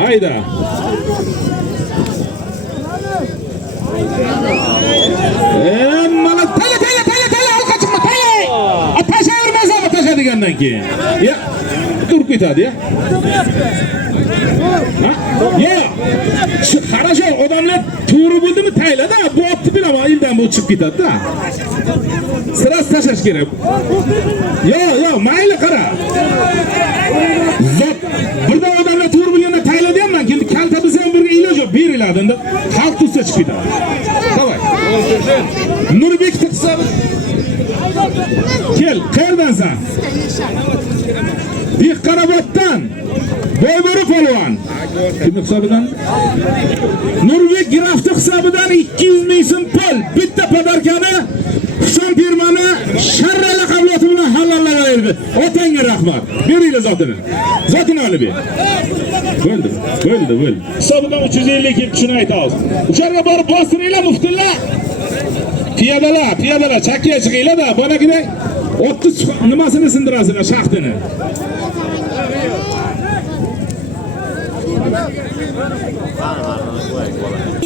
Hayda. Mana tala halqa chiqma tala. Tashavermaysan tasha degandan keyin. Ya, turib ketadi ya. Ya, qarasho odamlar to'g'ri bo'ldimi taylada, bu otni bilaman, ildan bu chiqib ketadi-da. Siras tashlash kerak. Yo, mayli qara. Zot, birdan odamlar to'g'ri bilganda taylada hamman, keyin kalta bilsa ham birga iloj yo'q, beriladi endi. Xalq tutsa chiqib ketadi. Davay. Nurbek tiqsa. Kel, qayerdansan? Dehqonoboddan. Boybori polvon. Kim hisobidan? Nurbek Grafti hisobidan 200 ming so'm pul. Bitta podarkani Husan Pirmani sharra laqabloti bilan halollaverdi. Otangga rahmat. Beringlar zotini. Zotini olib ber. Bo'ldi. Hisobidan 350 kelib shuni aytamiz. O'sharga borib bostiringlar muftullar. Piyodalar, chakkaga chiqinglar-da, bonagidek. Otni nimasini sindirasizlar, shaxtini.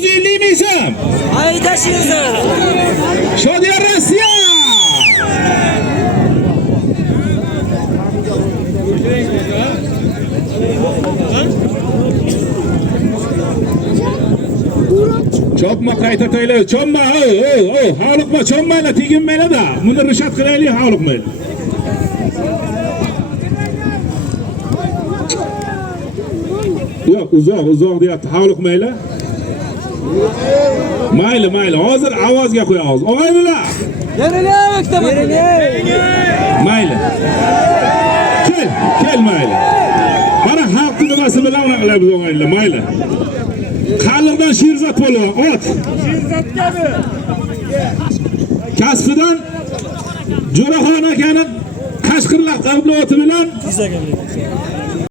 Dinleymiysam. Haydashingizlar. Shodiya Rossiya. Chopma qayta taylar, chopma. Havliqma, chopmaylar, teginmaylar-da. Buni rishat qilaylik, havliqmaylar. Yo'q, uzoq deyapti, havliqmaylar. Mayli, hozir ovozga qo'yamiz. Og'aynilar. Beriling maktabga. Mayli. Kel mayli. Mana xalqning nimasi bilan unaqa biz og'aynilar, mayli. Qalliqdan Sherzod polvon, ot. Sherzodgami? Kasbidan Jo'raxon akaning Qashqirlar qabli oti bilan